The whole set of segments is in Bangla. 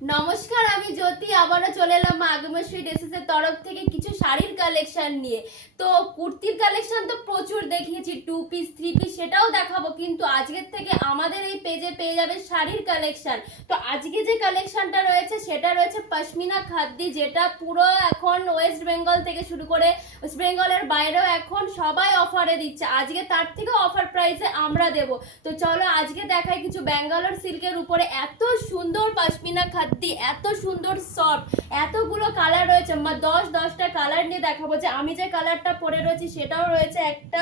নমস্কার, আমি জ্যোতি। আবারও চলে এলাম আগমশ্রী ড্রেসেসের তরফ থেকে কিছু শাড়ির কালেকশন নিয়ে। তো কুর্তির কালেকশন তো প্রচুর দেখিয়েছি টু পিস থ্রি পিস সেটাও দেখাবো। কিন্তু আজকের থেকে আমাদের এই পেজে পেয়ে যাবে শাড়ির কালেকশন তো আজকে যে কালেকশনটা রয়েছে, সেটা রয়েছে পশমিনা খাদ্দি যেটা পুরো এখন ওয়েস্ট বেঙ্গল থেকে শুরু করে ওয়েস্ট বেঙ্গলের বাইরেও এখন সবাই অফারে দিচ্ছে। আজকে তার থেকে অফার প্রাইসে আমরা দেব। তো চলো আজকে দেখাই কিছু ব্যাঙ্গালোর সিল্কের উপরে। এত সুন্দর পাশমিনা খাদ্দি এত সুন্দর সফট, এতগুলো কালার রয়েছে। আমার দশ দশটা কালার নিয়ে দেখাবো। যে আমি যে কালারটা পরে রয়েছি, সেটাও রয়েছে একটা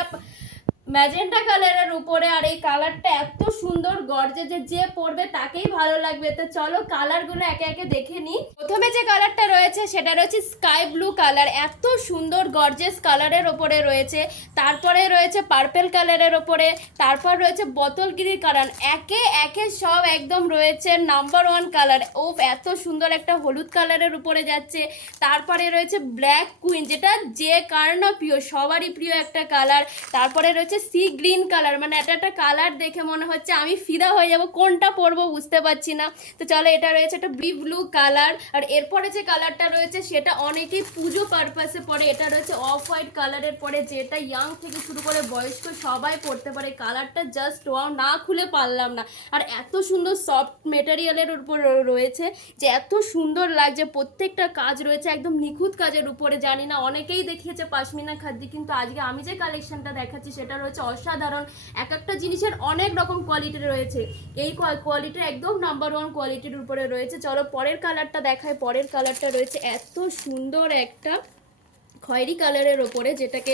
ম্যাজেন্টা কালারের উপরে আর এই কালারটা এত সুন্দর গর্জে যে যে পরবে তাকেই ভালো লাগবে। তো চলো কালারগুলো একে একে দেখে নিই। প্রথমে যে কালারটা রয়েছে সেটা রয়েছে স্কাই ব্লু কালার। এত সুন্দর গর্জেস কালারের ওপরে রয়েছে। তারপরে রয়েছে পার্পেল কালারের ওপরে তারপর রয়েছে বোতল গ্রিন কালার। একে একে সব একদম রয়েছে নাম্বার ওয়ান কালার। ও এত সুন্দর একটা হলুদ কালারের উপরে যাচ্ছে। তারপরে রয়েছে ব্ল্যাক কুইন, যেটা যে কার না প্রিয়, সবারই প্রিয় একটা কালার। তারপরে রয়েছে সি গ্রিন কালার মানে এটা একটা কালার দেখে মনে হচ্ছে আমি ফিদা হয়ে যাব, কোনটা পরবো বুঝতে পারছি না। তো চলো, এটা রয়েছে একটা ব্লি ব্লু কালার, আর এরপরে যে কালারটা রয়েছে সেটা অনেকেই পুজো পারপাসে পরে, এটা রয়েছে অফ হোয়াইট কালারের পরে, যেটা ইয়াং থেকে শুরু করে বয়স্ক সবাই পড়তে পারে। কালারটা জাস্ট ওয়াও, না খুলে পারলাম না। আর এত সুন্দর সফট মেটেরিয়ালের উপর রয়েছে, যে এত সুন্দর লাগছে, প্রত্যেকটা কাজ রয়েছে একদম নিখুঁত কাজের উপরে। জানি না, অনেকেই দেখিয়েছে পাশমিনা খাদ্যি, কিন্তু আজকে আমি যে কালেকশনটা দেখাচ্ছি সেটা রয়েছে অসাধারণ। এক একটা জিনিসের অনেক রকম কোয়ালিটি রয়েছে। এই কোয়ালিটি একদম নাম্বার ওয়ান কোয়ালিটির উপরে রয়েছে। চলো পরের কালারটা দেখায় পরের কালারটা রয়েছে এত সুন্দর একটা খয়েরি কালারের ওপরে যেটাকে